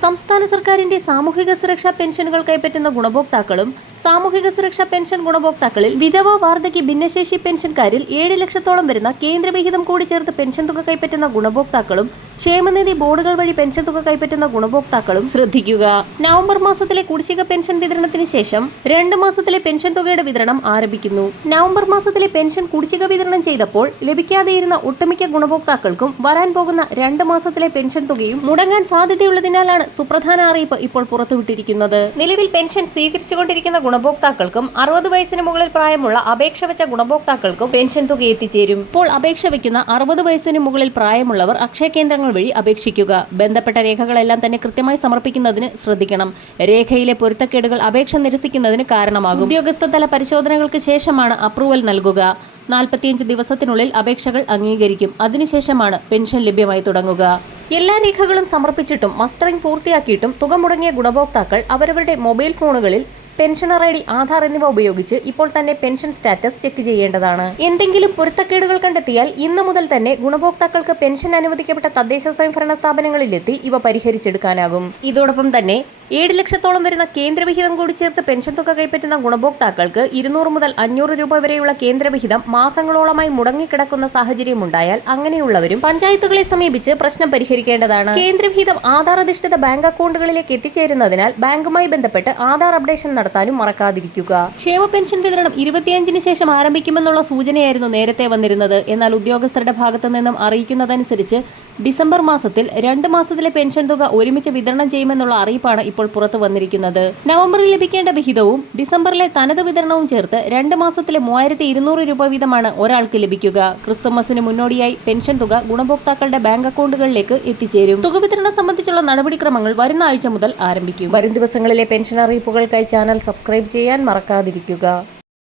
സംസ്ഥാന സർക്കാരിന്റെ സാമൂഹിക സുരക്ഷാ പെൻഷനുകൾ കൈപ്പറ്റുന്ന ഗുണഭോക്താക്കളും സാമൂഹിക സുരക്ഷാ പെൻഷൻ ഗുണഭോക്താക്കളിൽ വിധവ വാർദ്ധക്യ ഭിന്നശേഷി പെൻഷൻകാരിൽ ഏഴ് ലക്ഷത്തോളം വരുന്ന കേന്ദ്രവിഹിതം കൂടി ചേർത്ത് പെൻഷൻ തുക കൈപ്പറ്റുന്ന ഗുണഭോക്താക്കളും ക്ഷേമനിധി ബോർഡുകൾ വഴി പെൻഷൻ തുക കൈപ്പറ്റുന്ന ഗുണഭോക്താക്കളും ശ്രദ്ധിക്കുക. നവംബർ മാസത്തിലെ കുടിശ്ശിക പെൻഷൻ വിതരണത്തിന് ശേഷം രണ്ട് മാസത്തിലെ പെൻഷൻ തുകയുടെ വിതരണം ആരംഭിക്കുന്നു. നവംബർ മാസത്തിലെ പെൻഷൻ കുടിശ്ശിക വിതരണം ചെയ്തപ്പോൾ ലഭിക്കാതെയിരുന്ന ഒട്ടുമിക്ക ഗുണഭോക്താക്കൾക്കും വരാൻ പോകുന്ന രണ്ട് മാസത്തിലെ പെൻഷൻ തുകയും മുടങ്ങാൻ സാധ്യതയുള്ളതിനാലാണ് സുപ്രധാന അറിയിപ്പ് ഇപ്പോൾ പുറത്തുവിട്ടിരിക്കുന്നത്. നിലവിൽ പെൻഷൻ സ്വീകരിച്ചുകൊണ്ടിരിക്കുന്ന ഗുണഭോക്താക്കൾക്കും അറുപത് വയസ്സിന് മുകളിൽ പ്രായമുള്ള അപേക്ഷ വെച്ച ഗുണഭോക്താക്കൾക്കും പെൻഷൻ തുക എത്തിച്ചേരും. ഇപ്പോൾ അപേക്ഷ വയ്ക്കുന്ന അറുപത് വയസ്സിന് മുകളിൽ പ്രായമുള്ളവർ അക്ഷയ കേന്ദ്രങ്ങൾ വഴി അപേക്ഷിക്കുക. ബന്ധപ്പെട്ട രേഖകളെല്ലാം തന്നെ കൃത്യമായി സമർപ്പിക്കുന്നതിന് ശ്രദ്ധിക്കണം. രേഖയിലെ പൊരുത്തക്കേടുകൾ അപേക്ഷ നിരസിക്കുന്നതിന് കാരണമാകും. ഉദ്യോഗസ്ഥതല പരിശോധനകൾക്ക് ശേഷമാണ് അപ്രൂവൽ നൽകുക. നാൽപ്പത്തിയഞ്ച് ദിവസത്തിനുള്ളിൽ അപേക്ഷകൾ അംഗീകരിക്കും. അതിനുശേഷമാണ് പെൻഷൻ ലഭ്യമായി തുടങ്ങുക. എല്ലാ രേഖകളും സമർപ്പിച്ചിട്ടും മസ്റ്ററിംഗ് പൂർത്തിയാക്കിയിട്ടും തുക മുടങ്ങിയ ഗുണഭോക്താക്കൾ അവരവരുടെ മൊബൈൽ ഫോണുകളിൽ പെൻഷനർ ഐ ഡി ആധാർ എന്നിവ ഉപയോഗിച്ച് ഇപ്പോൾ തന്നെ പെൻഷൻ സ്റ്റാറ്റസ് ചെക്ക് ചെയ്യേണ്ടതാണ്. എന്തെങ്കിലും പൊരുത്തക്കേടുകൾ കണ്ടെത്തിയാൽ ഇന്ന് മുതൽ തന്നെ ഗുണഭോക്താക്കൾക്ക് പെൻഷൻ അനുവദിക്കപ്പെട്ട തദ്ദേശ സ്വയംഭരണ സ്ഥാപനങ്ങളിലെത്തി ഇവ പരിഹരിച്ചെടുക്കാനാകും. ഇതോടൊപ്പം തന്നെ ഏഴ് ലക്ഷത്തോളം വരുന്ന കേന്ദ്രവിഹിതം കൂടി ചേർത്ത് പെൻഷൻ തുക കൈപ്പറ്റുന്ന ഗുണഭോക്താക്കൾക്ക് ഇരുന്നൂറ് മുതൽ അഞ്ഞൂറ് രൂപ വരെയുള്ള കേന്ദ്രവിഹിതം മാസങ്ങളോളമായി മുടങ്ങിക്കിടക്കുന്ന സാഹചര്യമുണ്ടായാൽ അങ്ങനെയുള്ളവരും പഞ്ചായത്തുകളെ സമീപിച്ച് പ്രശ്നം പരിഹരിക്കേണ്ടതാണ്. കേന്ദ്രവിഹിതം ആധാർ അധിഷ്ഠിത ബാങ്ക് അക്കൗണ്ടുകളിലേക്ക് എത്തിച്ചേരുന്നതിനാൽ ബാങ്കുമായി ബന്ധപ്പെട്ട് ആധാർ അപ്ഡേഷൻ നടത്താനും മറക്കാതിരിക്കുക. ക്ഷേമ പെൻഷൻ വിതരണം ഇരുപത്തിയഞ്ചിന് ശേഷം ആരംഭിക്കുമെന്നുള്ള സൂചനയായിരുന്നു നേരത്തെ വന്നിരുന്നത്. എന്നാൽ ഉദ്യോഗസ്ഥരുടെ ഭാഗത്തു നിന്നും അറിയിക്കുന്നതനുസരിച്ച് ഡിസംബർ മാസത്തിൽ രണ്ട് മാസത്തിലെ പെൻഷൻ തുക ഒരുമിച്ച് വിതരണം ചെയ്യുമെന്നുള്ള അറിയിപ്പാണ് ഇപ്പോൾ പുറത്തു വന്നിരിക്കുന്നത്. നവംബറിൽ ലഭിക്കേണ്ട വിഹിതവും ഡിസംബറിലെ തനത് വിതരണവും ചേർത്ത് രണ്ട് മാസത്തിലെ മൂവായിരത്തി ഇരുന്നൂറ് രൂപ വീതമാണ് ഒരാൾക്ക് ലഭിക്കുക. ക്രിസ്തുമസിന് മുന്നോടിയായി പെൻഷൻ തുക ഗുണഭോക്താക്കളുടെ ബാങ്ക് അക്കൗണ്ടുകളിലേക്ക് എത്തിച്ചേരും. തുക വിതരണം സംബന്ധിച്ചുള്ള നടപടിക്രമങ്ങൾ വരുന്ന ആഴ്ച മുതൽ ആരംഭിക്കും. വരും ദിവസങ്ങളിലെ പെൻഷൻ അറിയിപ്പുകൾക്കായി ചാനൽ സബ്സ്ക്രൈബ് ചെയ്യാൻ മറക്കാതിരിക്കുക.